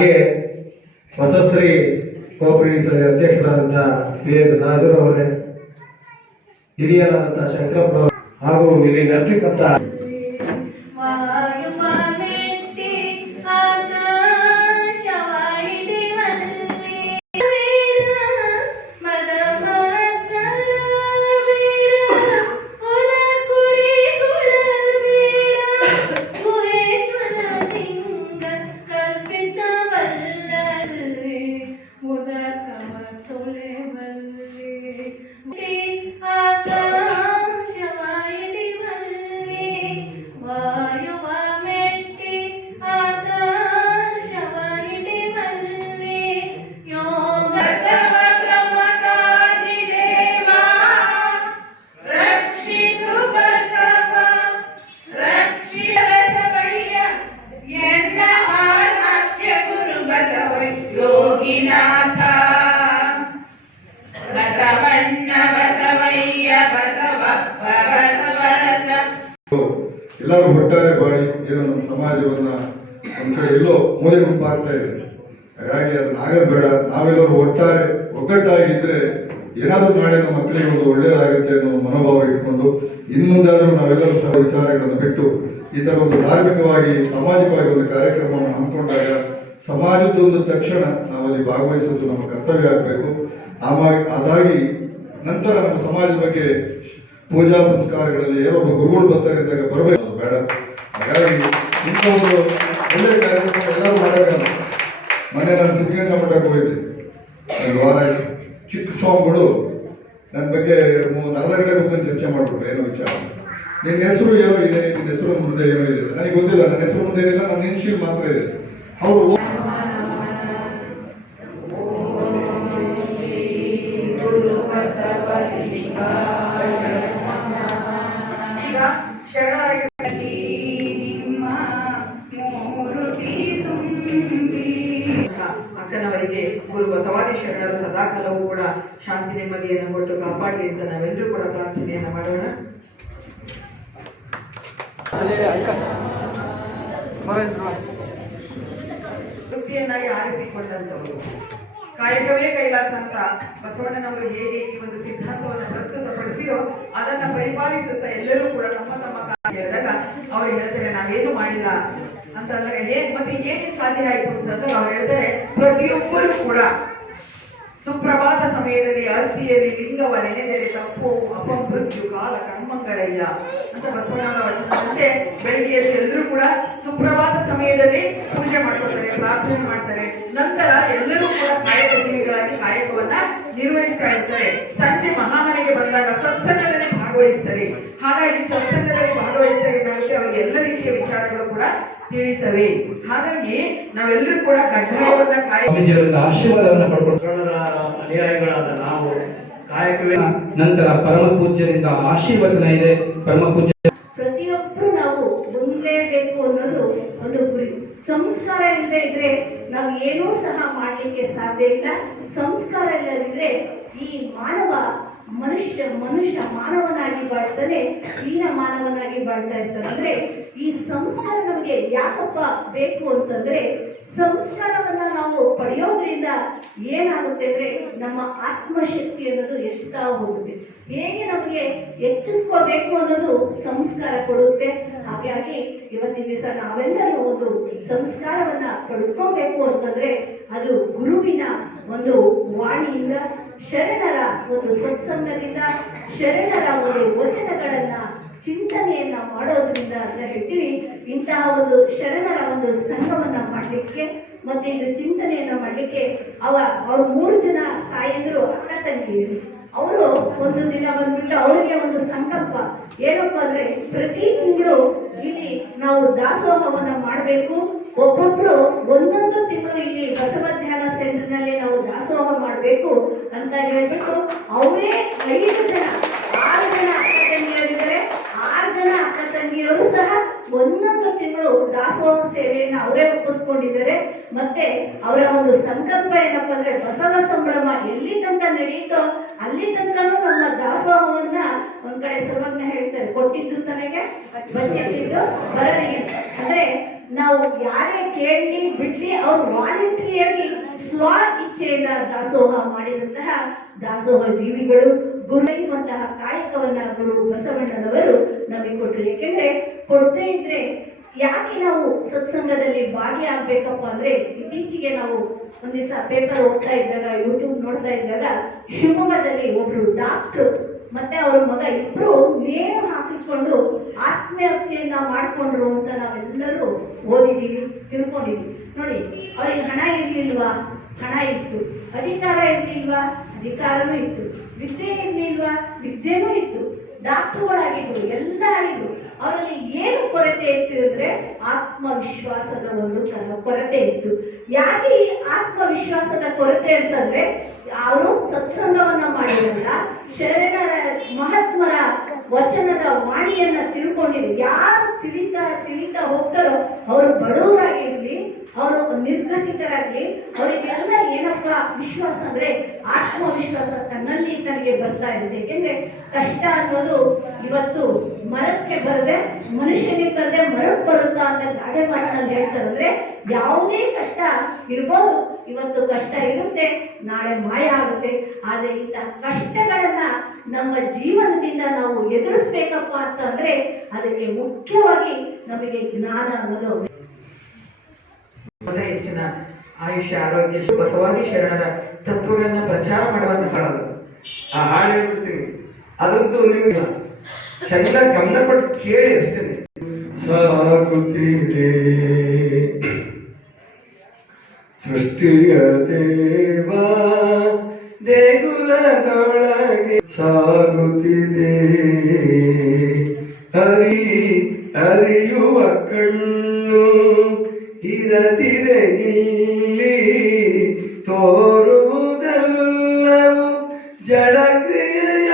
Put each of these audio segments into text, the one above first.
ಹಾಗೆ ಹೊಸಶ್ರೀ cooperative ಅಧ್ಯಕ್ಷರಾದಂತಹ PS ನಾಜರು ಅವರೇ, ಹಿರಿಯರಾದಂತಹ ಶಂಕರಪ್ಪ ಹಾಗೂ ಇಲ್ಲಿ ನರ್ತಕ್ಕಂತ ಎಲ್ಲರೂ ಒಟ್ಟಾರೆ ಬಾಳಿ ಏನೋ ನಮ್ಮ ಸಮಾಜವನ್ನ ಒಂದ್ ಕಡೆ ಎಲ್ಲೋ ಮೂಲೆ ಗುಂಪಾಗ್ತಾ ಇದೆ. ಹಾಗಾಗಿ ಅದನ್ನ ಆಗದ್ ಬೇಡ. ನಾವೆಲ್ಲರೂ ಒಗ್ಗಟ್ಟಾಗಿದ್ರೆ ಏನಾದ್ರೂ ನಾಳೆ ನಮ್ಮ ಮಕ್ಕಳಿಗೆ ಒಂದು ಒಳ್ಳೇದಾಗುತ್ತೆ ಅನ್ನೋ ಮನೋಭಾವ ಇಟ್ಕೊಂಡು ಇನ್ಮುಂದಾದ್ರೂ ನಾವೆಲ್ಲರೂ ಸಹ ವಿಚಾರಗಳನ್ನು ಬಿಟ್ಟು ಈ ತರ ಒಂದು ಧಾರ್ಮಿಕವಾಗಿ ಸಾಮಾಜಿಕವಾಗಿ ಒಂದು ಕಾರ್ಯಕ್ರಮವನ್ನು ಹಮ್ಮಿಕೊಂಡಾಗ ಸಮಾಜದೊಂದು ತಕ್ಷಣ ನಾವಲ್ಲಿ ಭಾಗವಹಿಸೋದು ನಮ್ಮ ಕರ್ತವ್ಯ ಆಗಬೇಕು. ಅದಾಗಿ ನಂತರ ನಮ್ಮ ಸಮಾಜದ ಬಗ್ಗೆ ಪೂಜಾ ಪುನಸ್ಕಾರಗಳಲ್ಲಿ ಏನೋ ಗುರುಗಳು ಬರ್ತಾರೆ ಇದ್ದಾಗ ಬರಬೇಕು ಬೇಡ. ಹಾಗಾಗಿ ಇಂಥ ಒಂದು ಒಳ್ಳೆಯ ಕಾರ್ಯಕ್ರಮ ಎಲ್ಲರೂ ಮಾಡೋಕ್ಕಲ್ಲ. ಮೊನ್ನೆ ನಾನು ಸಿದ್ಧಗಂಗಾ ಮಠಕ್ಕೆ ಹೋಗಿದ್ದೆ, ಒಂದು ವಾರ ಚಿಕ್ಕ ಸ್ವಾಮಿಗಳು ನನ್ನ ಬಗ್ಗೆ ಅರ್ಧ ಗಂಟೆ ಬಂದು ಚರ್ಚೆ ಮಾಡ್ಬಿಟ್ರು. ಏನೋ ವಿಚಾರ, ನಿನ್ನ ಹೆಸರು ಏನೋ ಇದೆ, ನಿನ್ನ ಹೆಸರು ಮುಂದೆ ಏನೋ ಇದೆ, ನನಗೆ ಗೊತ್ತಿಲ್ಲ. ನನ್ನ ಹೆಸರು ಮುಂದೆ ಏನಿಲ್ಲ, ನನ್ನ ಇನ್ಶಿಯಲ್ ಮಾತ್ರ ಇದೆ. ಅವರು ಅಕ್ಕನವರಿಗೆ ಗುರು ಬಸವಾದಿ ಶರಣರು ಸದಾಕಾಲವೂ ಕೂಡ ಶಾಂತಿ ನೆಮ್ಮದಿಯನ್ನು ಕೊಟ್ಟು ಕಾಪಾಡಿ ಅಂತ ನಾವೆಲ್ಲರೂ ಕೂಡ ಪ್ರಾರ್ಥನೆಯನ್ನ ಮಾಡೋಣ. ವೃತ್ತಿಯನ್ನಾಗಿ ಆರಿಸಿಕೊಂಡಂತವರು ಕಾಯಕವೇ ಕೈಲಾಸ ಅಂತ ಬಸವಣ್ಣನವರು ಹೇಗೆ ಈ ಒಂದು ಸಿದ್ಧಾಂತವನ್ನು ಪ್ರಸ್ತುತಪಡಿಸಿರೋ ಅದನ್ನ ಪರಿಪಾಲಿಸುತ್ತಾ ಎಲ್ಲರೂ ಕೂಡ ತಮ್ಮ ತಮ್ಮ ಹೇಳಿದಾಗ ಅವ್ರು ಹೇಳ್ತಾರೆ ನಾವೇನು ಮಾಡಿಲ್ಲ ಅಂತಂದ್ರೆ ಮತ್ತೆ ಹೇಗೆ ಸಾಧ್ಯ ಆಯ್ತು ಅಂತಂದ್ರೆ ಅವ್ರು ಹೇಳ್ತಾರೆ ಪ್ರತಿಯೊಬ್ಬರು ಕೂಡ ಸುಪ್ರಭಾತ ಸಮಯದಲ್ಲಿ ಅರ್ತಿಯಲ್ಲಿ ಲಿಂಗವ ನೆನೆದರೆ ತಪ್ಪು ಅಪಮೃತ್ಯು ಕಾಲ ಕರ್ಮಗಳಯ್ಯ ಅಂತ ಬಸವಣ್ಣನ ವಚನದಂತೆ ಬೆಳಗ್ಗೆ ಎಲ್ಲರೂ ಕೂಡ ಸುಪ್ರಭಾತ ಸಮಯದಲ್ಲಿ ಪೂಜೆ ಮಾಡ್ಕೊಳ್ತಾರೆ, ಪ್ರಾರ್ಥನೆ ಮಾಡ್ತಾರೆ. ನಂತರ ಎಲ್ಲರೂ ಕೂಡ ಕಾಯಕ ಜೀವಿಗಳಾಗಿ ಕಾಯಕವನ್ನ ನಿರ್ವಹಿಸ್ತಾ ಇರ್ತಾರೆ. ಸಂಜೆ ಮಹಾಮನೆಗೆ ಬಂದಾಗ ಸತ್ಸಂಗದಲ್ಲಿ ಭಾಗವಹಿಸ್ತಾರೆ. ಹಾಗಾಗಿ ಸತ್ಸಂಗದಲ್ಲಿ ಭಾಗವಹಿಸಿದಾಗ ಅವರಿಗೆ ಎಲ್ಲ ರೀತಿಯ ವಿಚಾರಗಳು ಕೂಡ ತಿಳಿತವೆ. ಹಾಗಾಗಿ ನಾವೆಲ್ಲರೂ ಕೂಡ ಕಡ್ಡಾಯವನ್ನ ಆಶೀರ್ವಾದವನ್ನು ಪಡ್ಕೊಂಡು ಅನುಯಾಯಿಗಳಾದ ನಾವು ಕಾಯಕವೇ ನಂತರ ಪರಮ ಪೂಜ್ಯರಿಂದ ಆಶೀರ್ವಚನ ಇದೆ. ಪರಮ ಪೂಜ್ಯ ಪ್ರತಿಯೊಬ್ಬರು ನಾವು ಹೊಂದಲೇಬೇಕು ಅನ್ನೋದು ಒಂದು ಗುರಿ. ಸಂಸ್ಕಾರ ಇಲ್ಲದೆ ಇದ್ರೆ ನಾವು ಏನೂ ಸಹ ಮಾಡ್ಲಿಕ್ಕೆ ಸಾಧ್ಯ ಇಲ್ಲ. ಸಂಸ್ಕಾರ ಇಲ್ಲದಿದ್ರೆ ಈ ಮನುಷ್ಯ ಮಾನವನಾಗಿ ಬಾಳ್ತಾನೆ, ಹೀನ ಮಾನವನಾಗಿ ಬಾಳ್ತಾ ಇರ್ತಾನೆ. ಅಂದ್ರೆ ಈ ಸಂಸ್ಕಾರ ನಮಗೆ ಯಾಕಪ್ಪ ಬೇಕು ಅಂತಂದ್ರೆ, ಸಂಸ್ಕಾರವನ್ನ ನಾವು ಪಡೆಯೋದ್ರಿಂದ ಏನಾಗುತ್ತೆ ಅಂದ್ರೆ ನಮ್ಮ ಆತ್ಮಶಕ್ತಿ ಅನ್ನೋದು ಹೆಚ್ಚುತ್ತಾ ಹೋಗುತ್ತೆ. ಹೇಗೆ ನಮಗೆ ಹೆಚ್ಚಿಸ್ಕೋಬೇಕು ಅನ್ನೋದು ಸಂಸ್ಕಾರ ಕೊಡುತ್ತೆ. ಹಾಗಾಗಿ ಇವತ್ತಿನ ದಿವಸ ನಾವೆಲ್ಲರೂ ಒಂದು ಸಂಸ್ಕಾರವನ್ನ ಪಡ್ಕೋಬೇಕು ಅಂತಂದ್ರೆ ಅದು ಗುರುವಿನ ಒಂದು ವಾಣಿಯಿಂದ, ಶರಣರ ಒಂದು ಸತ್ಸಂಗದಿಂದ, ಶರಣರ ಒಂದು ವಚನಗಳನ್ನ ಚಿಂತನೆಯನ್ನ ಮಾಡೋದ್ರಿಂದ ಅಂತ ಹೇಳ್ತೀವಿ. ಇಂತಹ ಒಂದು ಶರಣರ ಒಂದು ಸಂಘವನ್ನ ಮಾಡಲಿಕ್ಕೆ ಮತ್ತೆ ಇದು ಚಿಂತನೆಯನ್ನ ಮಾಡಲಿಕ್ಕೆ ಅವ್ರ 3 ಜನ ತಾಯಂದ್ರು ಅಕ್ಕ ತಂಗಿಯರು ಅವರು ಒಂದು ದಿನ ಬಂದ್ಬಿಟ್ಟು ಅವರಿಗೆ ಒಂದು ಸಂಕಲ್ಪ ಏನಪ್ಪ ಅಂದ್ರೆ, ಪ್ರತಿ ತಿಂಗಳು ಇಲ್ಲಿ ನಾವು ದಾಸೋಹವನ್ನ ಮಾಡಬೇಕು. ಒಬ್ಬೊಬ್ರು ಒಂದೊಂದು ತಿಂಗಳು ಇಲ್ಲಿ ಬಸವ ಧ್ಯಾನ ಸೆಂಟರ್ ನಲ್ಲಿ ನಾವು ದಾಸೋಹ ಮಾಡಬೇಕು ಅಂತ ಹೇಳ್ಬಿಟ್ಟು ಅವರೇ 5 ಜನ 6 ಜನ ಅಕ್ಕ ತಂಗಿಯರಿದ್ದಾರೆ. 6 ಜನ ಅಕ್ಕ ತಂಗಿಯರು ಸಹ ಒಂದೊಂದು ತಿಂಗಳು ದಾಸೋಹ ಸೇವೆಯನ್ನು ಅವರೇ ಒಪ್ಪಿಸ್ಕೊಂಡಿದ್ದಾರೆ. ಮತ್ತೆ ಅವರ ಒಂದು ಸಂಕಲ್ಪ ಏನಪ್ಪಾ ಅಂದ್ರೆ, ಬಸವ ಸಂಭ್ರಮ ಎಲ್ಲಿ ತನಕ ನಡೆಯುತ್ತೋ ಅಲ್ಲಿ ತನಕನೂ ನಮ್ಮ ದಾಸೋಹವನ್ನ ಒಂದ್ ಕಡೆ ಸರ್ವಜ್ಞ ಹೇಳ್ತಾರೆ, ಕೊಟ್ಟಿದ್ದು ತನಗೆ ಬಚ್ಚಿಟ್ಟಿದ್ದು ಬರಲಿಗೆ. ಅಂದ್ರೆ ನಾವು ಯಾರೇ ಕೇಳಲಿ ಬಿಡ್ಲಿ ಅವ್ರು ವಾಲಂಟ್ರಿಯಾಗಿ ಸ್ವ ಇಚ್ಛೆಯಿಂದ ದಾಸೋಹ ಮಾಡಿದಂತಹ ದಾಸೋಹ ಜೀವಿಗಳು. ಗುರುವಂತಹ ಕಾಯಕವನ್ನ ಗುರು ಬಸವಣ್ಣನವರು ನಮಗೆ ಕೊಟ್ಟರು. ಯಾಕೆಂದ್ರೆ ಕೊಡದೇ ಇದ್ರೆ ಯಾಕೆ ನಾವು ಸತ್ಸಂಗದಲ್ಲಿ ಭಾಗಿಯಾಗಬೇಕಪ್ಪ ಅಂದ್ರೆ, ಇತ್ತೀಚೆಗೆ ನಾವು ಒಂದ್ ದಿವಸ ಪೇಪರ್ ಓದ್ತಾ ಇದ್ದಾಗ, ಯೂಟ್ಯೂಬ್ ನೋಡ್ತಾ ಇದ್ದಾಗ, ಶಿವಮೊಗ್ಗದಲ್ಲಿ ಒಬ್ರು ಡಾಕ್ಟ್ರು ಮತ್ತೆ ಅವ್ರ ಮಗ ಇಬ್ರು ನೇಣು ಹಾಕಿಕೊಂಡು ಆತ್ಮಹತ್ಯೆಯನ್ನ ಮಾಡ್ಕೊಂಡ್ರು ಅಂತ ನಾವೆಲ್ಲರೂ ಓದಿದೀವಿ, ತಿಳ್ಕೊಂಡಿದೀವಿ. ನೋಡಿ, ಅವ್ರಿಗೆ ಹಣ ಇರ್ಲಿಲ್ವಾ? ಹಣ ಇತ್ತು. ಅಧಿಕಾರ ಇರ್ಲಿಲ್ವಾ? ಅಧಿಕಾರನೂ ಇತ್ತು. ವಿದ್ಯೆ ಇರ್ಲಿಲ್ವಾ? ವಿದ್ಯೆನೂ ಇತ್ತು. ಡಾಕ್ಟರ್ಗಳಾಗಿದ್ರು, ಎಲ್ಲ ಆಗಿದ್ರು. ಅವರಲ್ಲಿ ಏನು ಕೊರತೆ ಇತ್ತು ಅಂದ್ರೆ ಆತ್ಮವಿಶ್ವಾಸದ ಒಂದು ಕೊರತೆ ಇತ್ತು. ಯಾಕೆ ಈ ಆತ್ಮವಿಶ್ವಾಸದ ಕೊರತೆ ಅಂತಂದ್ರೆ, ಅವರು ಸತ್ಸಂಗವನ್ನ ಮಾಡಿರಲ್ಲ, ಶರಣರ ಮಹಾತ್ಮರ ವಚನದ ವಾಣಿಯನ್ನ ತಿಳ್ಕೊಂಡಿದ್ರು. ಯಾರು ತಿಳಿತಾ ಹೋಗ್ತಾರೋ ಅವರು ಬಡವರಾಗಿರ್ಲಿ, ಅವರು ನಿರ್ಗತಿಕರಾಗ್ಲಿ, ಅವರಿಗೆಲ್ಲ ಏನಪ್ಪ ವಿಶ್ವಾಸ ಅಂದ್ರೆ ಆತ್ಮವಿಶ್ವಾಸ ತನ್ನಲ್ಲಿ ತನಗೆ ಬರ್ತಾ ಇರುತ್ತೆ. ಯಾಕೆಂದ್ರೆ ಕಷ್ಟ ಅನ್ನೋದು ಇವತ್ತು ಮರಕ್ಕೆ ಬರದೆ, ಮನುಷ್ಯನಿಗೆ ಬರದೆ ಮರಕ್ಕೆ ಬರುತ್ತಾ ಅಂತ ಗಾದೆ ಮಾತಿನಲ್ಲಿ ಹೇಳ್ತಾರೆ. ಅಂದ್ರೆ ಯಾವುದೇ ಕಷ್ಟ ಇರ್ಬೋದು, ಇವತ್ತು ಕಷ್ಟ ಇರುತ್ತೆ, ನಾಳೆ ಮಾಯ ಆಗುತ್ತೆ. ಆದ್ರೆ ಇಂಥ ಕಷ್ಟಗಳನ್ನ ನಮ್ಮ ಜೀವನದಿಂದ ನಾವು ಎದುರಿಸ್ಬೇಕಪ್ಪ ಅಂತಂದ್ರೆ ಅದಕ್ಕೆ ಮುಖ್ಯವಾಗಿ ನಮಗೆ ಜ್ಞಾನ ಅನ್ನೋದು. ಹೆಚ್ಚಿನ ಆಯುಷ್ಯ, ಆರೋಗ್ಯ, ಬಸವಾದಿ ಶರಣರ ತತ್ವಗಳನ್ನ ಪ್ರಚಾರ ಮಾಡುವಂತ ಹಾಡದು. ಆ ಹಾಡು ಹೇಳ್ಬಿಡ್ತೀನಿ, ಅದಂತೂ ನಿಮಗೆ ಚಂದ ಗಮನ ಕೊಟ್ಟು ಕೇಳಿ ಅಷ್ಟೇ. ಸಾಗುತ್ತಿದೆ ಸೃಷ್ಟಿಯ ದೇವ ದೇಗುಲದೊಳಗೆ, ಸಾಗುತ್ತಿದೆ ಅರಿಯುವ ಕಣ್ಣು ಇರದಿರೆ ಇಲ್ಲಿ, ತೋರುವುದೆಲ್ಲವೂ ಜಡಕ್ರಿಯೆಯಾಗಿ.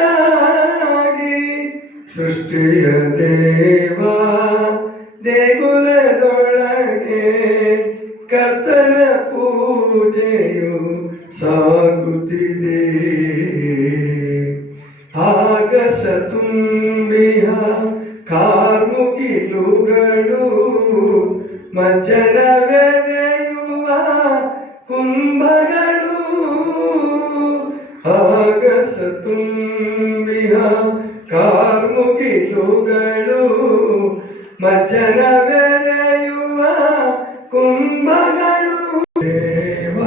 ಸೃಷ್ಟಿಯ ದೇವ ದೇಗುಲದೊಳಗೆ ಕರ್ತನ ಪೂಜೆಯು ಸಾಗುತ್ತಿದೆ. ಆಗಸ ತುಂಬಿಯ ಕಾರ್ಮುಗಿಲುಗಳು ಮಜ್ಜನವೆರೆಯುವ ಕುಂಭಗಳು. ಆಗಸ ತುಂಬಿಯ ಕಾರ್ಮುಗಿಲುಗಳು ಮಜ್ಜನವೆರೆಯುವ ಕುಂಭಗಳು. ದೇವ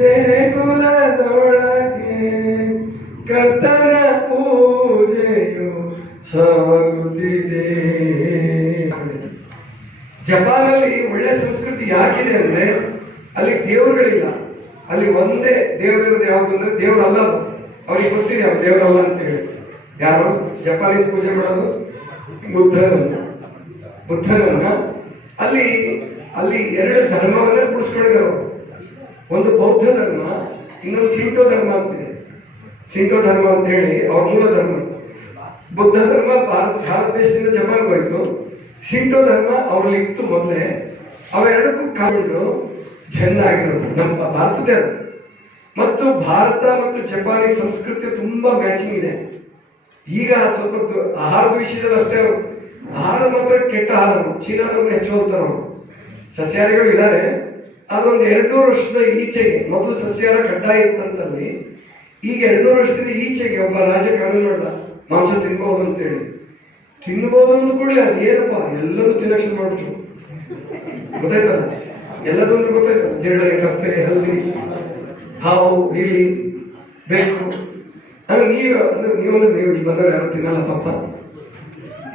ದೇಗುಲದೊಳಗೆ ಕರ್ತನ ಪೂಜೆಯು ಸಾಗುತ್ತಿದೆ. ಜಪಾನಲ್ಲಿ ಒಳ್ಳೆ ಸಂಸ್ಕೃತಿ ಯಾಕಿದೆ ಅಂದ್ರೆ ಅಲ್ಲಿ ದೇವರುಗಳಿಲ್ಲ, ಅಲ್ಲಿ ಒಂದೇ ದೇವರಿರೋದು ಯಾವುದು ಅಂದ್ರೆ ದೇವರಲ್ಲ. ಅದು ಅವ್ರಿಗೆ ಗೊತ್ತಿದೆ ಅವ್ರು ದೇವರಲ್ಲ ಅಂತ ಹೇಳಿ. ಯಾರು ಜಪಾನೀಸ್ ಪೂಜೆ ಮಾಡೋದು? ಬುದ್ಧನನ್ನ ಅಲ್ಲಿ ಅಲ್ಲಿ ಎರಡು ಧರ್ಮವನ್ನ ಕೂಡಿಸ್ಕೊಂಡಿದ್ದಾರೆ. ಒಂದು ಬೌದ್ಧ ಧರ್ಮ, ಇನ್ನೊಂದು ಸಿಂಟೋ ಧರ್ಮ ಅಂತಿದೆ. ಸಿಂಟೋ ಧರ್ಮ ಅಂತ ಹೇಳಿ ಅವ್ರ ಮೂಲ ಧರ್ಮ. ಬುದ್ಧ ಧರ್ಮ ಭಾರತ ದೇಶದಿಂದ ಜಪಾನ್ಗೆ ಹೋಯ್ತು. ಸಿಂಟೋ ಧರ್ಮ ಅವ್ರಲ್ಲಿ ಇತ್ತು ಮೊದಲೇ. ಅವೆರಡಕ್ಕೂ ಕಾರಣ ಚೆನ್ನಾಗಿರೋದು ನಮ್ಮ ಭಾರತದೇ ಅದು. ಮತ್ತು ಭಾರತ ಮತ್ತು ಜಪಾನಿ ಸಂಸ್ಕೃತಿ ತುಂಬಾ ಮ್ಯಾಚಿಂಗ್ ಇದೆ. ಈಗ ಸ್ವಲ್ಪ ಆಹಾರದ ವಿಷಯದಲ್ಲಿ ಅಷ್ಟೇ ಅವರು ಆಹಾರ ಮಾತ್ರ ಕೆಟ್ಟ ಆಹಾರ. ಚೀನಾದವ್ರನ್ನ ಹೆಚ್ಚು ಹೋಗ್ತಾರೆ ಅವರು. ಸಸ್ಯಾಹಾರಿಗಳು ಇದ್ದಾರೆ, ಆದ್ರೆ ಒಂದು 200 ವರ್ಷದ ಈಚೆಗೆ ಮೊದಲು ಸಸ್ಯಾಹಾರ ಕಡ್ಡಾಯ ಇತ್ತಂತಲ್ಲಿ, ಈಗ 200 ವರ್ಷದಿಂದ ಈಚೆಗೆ ಒಬ್ಬ ರಾಜ ಕಾನೂನು ಮಾಡ್ದ ಮಾಂಸ ತಿನ್ಬಹುದು ಅಂತೇಳಿ. ತಿನ್ಬಹುದು ಅಂದ ಕೂಡಲೇ ಅದು ಏನಪ್ಪ ಎಲ್ಲದೂ ತಿನ್ನಕ್ಷ ಮಾಡ್ಬಿಟ್ರು. ಗೊತ್ತಾಯ್ತಲ್ಲ, ಎಲ್ಲದೊಂದು ಗೊತ್ತಾಯ್ತಲ್ಲ. ಜಿರಳೆ, ಕಪ್ಪೆ, ಹಲ್ಲಿ, ಹಾವು, ಇಲಿ, ಬೆಕ್ಕು. ಅಂದ್ರೆ ನೀವು ಇಲ್ಲಿ ಬಂದವರು ಯಾರು ತಿನ್ನಲ್ಲ ಪಾಪ,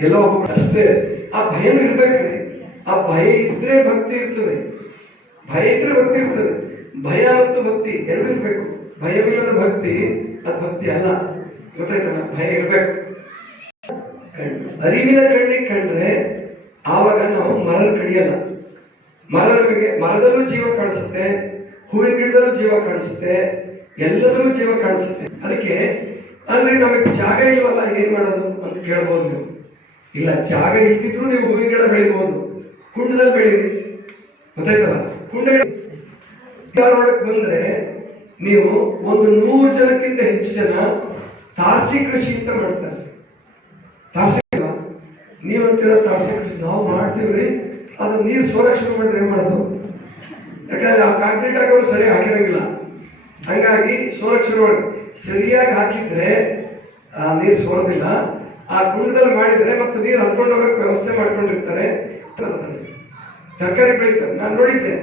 ಎಲ್ಲ ಒಬ್ಬ ಅಷ್ಟೇ. ಆ ಭಯನೂ ಇರ್ಬೇಕ್ರಿ. ಆ ಭಯ ಇದ್ರೆ ಭಕ್ತಿ ಇರ್ತದೆ, ಭಯ ಇದ್ರೆ ಭಕ್ತಿ ಇರ್ತದೆ. ಭಯ ಮತ್ತು ಭಕ್ತಿ ಎರಡು ಇರ್ಬೇಕು. ಭಯವಿಲ್ಲದ ಭಕ್ತಿ ಅದು ಭಕ್ತಿ ಅಲ್ಲ. ಗೊತ್ತಾಯ್ತಲ್ಲ, ಭಯ ಇರ್ಬೇಕು. ಅರಿವಿನ ಕಣ್ಣಿಗೆ ಕಂಡ್ರೆ ಆವಾಗ ನಾವು ಮರ ಕಡಿಯಲ್ಲ. ನಮಗೆ ಮರದಲ್ಲೂ ಜೀವ ಕಾಣಿಸುತ್ತೆ, ಹೂವಿನ ಗಿಡದಲ್ಲೂ ಜೀವ ಕಾಣಿಸುತ್ತೆ, ಎಲ್ಲದರಲ್ಲೂ ಜೀವ ಕಾಣಿಸುತ್ತೆ. ಅದಕ್ಕೆ ಅಂದ್ರೆ ನಮಗೆ ಜಾಗ ಇಲ್ವಲ್ಲ, ಏನ್ ಮಾಡೋದು ಅಂತ ಕೇಳ್ಬೋದು ನೀವು. ಇಲ್ಲ, ಜಾಗ ಇಲ್ದಿದ್ರು ನೀವು ಹೂವಿನ ಗಿಡ ಬೆಳಿಬಹುದು, ಕುಂಡದಲ್ಲಿ ಬೆಳೀರಿ. ಗೊತ್ತಾಯ್ತಲ್ಲ, ಕುಂಡ ಒಳಗೆ ಬಂದ್ರೆ ನೀವು ಒಂದು 100 ಜನಕ್ಕಿಂತ ಹೆಚ್ಚು ಜನ ತಾರಸಿ ಕೃಷಿ ಅಂತ ಮಾಡ್ತಾರೆ. ತಾರಸಿ ನೀವಂತೀರ ತಾರಸಿ ಕೃಷಿ ನಾವು ಮಾಡ್ತೀವ್ರಿ, ಅದು ನೀರು ಸೋರಕ್ಕೆ ಶುರು ಮಾಡಿದ್ರೆ ಏನ್ ಮಾಡೋದು? ಯಾಕಂದ್ರೆ ಆ ಕಾಂಕ್ರೀಟ್ ಹಾಕೋರು ಸರಿಯಾಗಿ ಹಾಕಿರಂಗಿಲ್ಲ, ಹಂಗಾಗಿ ಸೋರಕ್ಕೆ ಶುರು ಮಾಡಿ ಸರಿಯಾಗಿ ಹಾಕಿದ್ರೆ ಆ ನೀರು ಸೋರೋದಿಲ್ಲ. ಆ ಕುಂಡದಲ್ಲಿ ಮಾಡಿದ್ರೆ ಮತ್ತೆ ನೀರು ಹರ್ಕೊಂಡು ಹೋಗಕ್ಕೆ ವ್ಯವಸ್ಥೆ ಮಾಡ್ಕೊಂಡಿರ್ತಾರೆ. ತರಕಾರಿ ಬೆಳೀತಾರೆ, ನಾನು ನೋಡಿದ್ದೆ.